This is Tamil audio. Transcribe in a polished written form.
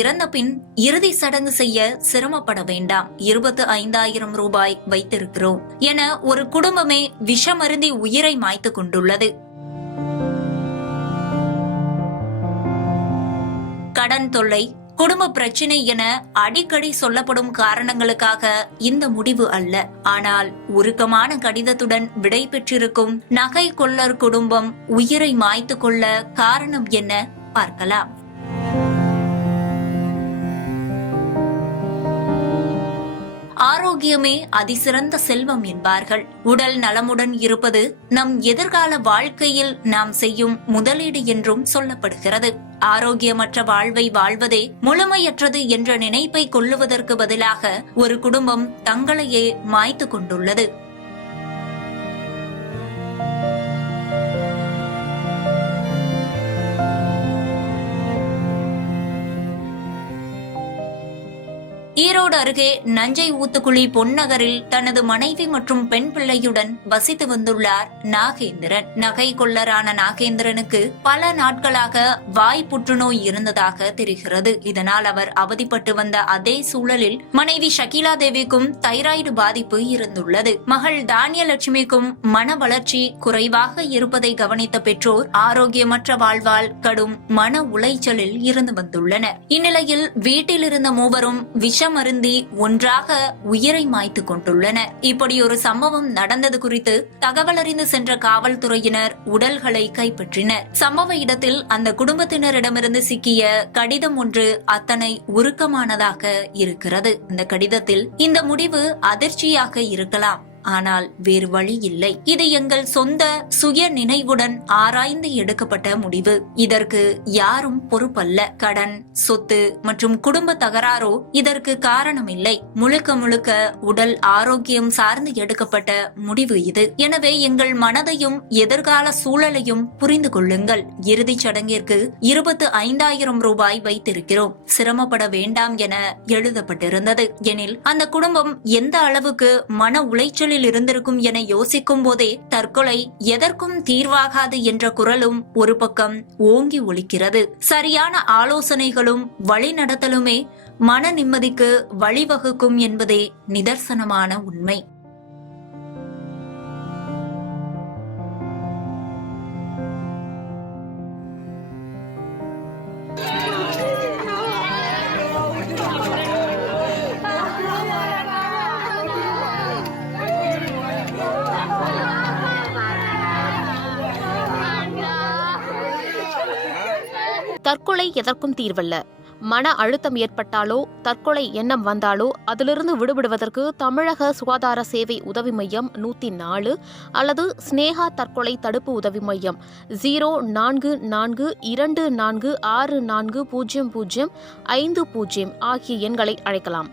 இறந்த பின் இறுதி சடங்கு செய்ய சிரமப்பட வேண்டாம், 25,000 ரூபாய் வைத்திருக்கிறோம் என ஒரு குடும்பமே விஷமருந்தி உயிரை மாய்த்து கொண்டுள்ளது. கடன் தொல்லை, குடும்ப பிரச்சினை என அடிக்கடி சொல்லப்படும் காரணங்களுக்காக இந்த முடிவு அல்ல. ஆனால் உருக்கமான கடிதத்துடன் விடை பெற்றிருக்கும் நகை கொள்ளர் குடும்பம் உயிரை மாய்த்து கொள்ள காரணம் என்ன பார்க்கலாம். ஆரோக்கியமே அதிசிறந்த செல்வம் என்பார்கள். உடல் நலமுடன் இருப்பது நம் எதிர்கால வாழ்க்கையில் நாம் செய்யும் முதலீடு என்றும் சொல்லப்படுகிறது. ஆரோக்கியமற்ற வாழ்வை வாழ்வதே முழுமையற்றது என்ற நினைப்பை கொள்ளுவதற்கு பதிலாக ஒரு குடும்பம் தங்களையே மாய்த்து கொண்டுள்ளது. ஈரோடு அருகே நஞ்சை ஊத்துக்குழி பொன்னகரில் தனது மனைவி மற்றும் பெண் பிள்ளையுடன் வசித்து வந்துள்ளார் நாகேந்திரன். நகை கொள்ளரான நாகேந்திரனுக்கு பல நாட்களாக வாய் புற்றுநோய் இருந்ததாக தெரிகிறது. இதனால் அவர் அவதிப்பட்டு வந்த அதே சூழலில் மனைவி ஷகிலா தேவிக்கும் தைராய்டு பாதிப்பு இருந்துள்ளது. மகள் தானியலட்சுமிக்கும் மன வளர்ச்சி குறைவாக இருப்பதை கவனித்த பெற்றோர் ஆரோக்கியமற்ற வாழ்வால் கடும் மன உளைச்சலில் இருந்து வந்துள்ளனர். இந்நிலையில் வீட்டில் இருந்த மூவரும் மருந்தி ஒன்றாக உயிரை மாய்த்து கொண்டுள்ளனர். இப்படி ஒரு சம்பவம் நடந்தது குறித்து தகவல் அறிந்து சென்ற காவல்துறையினர் உடல்களை கைப்பற்றினர். சம்பவ இடத்தில் அந்த குடும்பத்தினரிடமிருந்து சிக்கிய கடிதம் ஒன்று அத்தனை உருக்கமானதாக இருக்கிறது. இந்த கடிதத்தில் இந்த முடிவு அதிர்ச்சியாக இருக்கலாம், ஆனால் வேறு வழி இல்லை. இது எங்கள் சொந்த சுய நினைவுடன் ஆராய்ந்து எடுக்கப்பட்ட முடிவு. இதற்கு யாரும் பொறுப்பல்ல. கடன், சொத்து மற்றும் குடும்ப தகராறோ இதற்கு காரணம் இல்லை. முழுக்க முழுக்க உடல் ஆரோக்கியம் சார்ந்து எடுக்கப்பட்ட முடிவு இது. எனவே எங்கள் மனதையும் எதிர்கால சூழலையும் புரிந்து கொள்ளுங்கள். இறுதிச் சடங்கிற்கு 25,000 ரூபாய் வைத்திருக்கிறோம், சிரமப்பட வேண்டாம் என எழுதப்பட்டிருந்தது. எனில் அந்த குடும்பம் எந்த அளவுக்கு மன உளைச்சலில் இருந்திருக்கும் என யோசிக்கும் போதே தற்கொலை எதற்கும் தீர்வாகாது என்ற குரலும் ஒரு பக்கம் ஓங்கி ஒலிக்கிறது. சரியான ஆலோசனைகளும் வழிநடத்தலுமே மன நிம்மதிக்கு வழிவகுக்கும் என்பதே நிதர்சனமான உண்மை. தற்கொலை எதற்கும் தீர்வல்ல. மன அழுத்தம் ஏற்பட்டாலோ தற்கொலை எண்ணம் வந்தாலோ அதிலிருந்து விடுபடுவதற்கு தமிழக சுகாதார சேவை உதவி மையம் 104 அல்லது ஸ்னேகா தற்கொலை தடுப்பு உதவி மையம் 0442464050 ஆகிய எண்களை அழைக்கலாம்.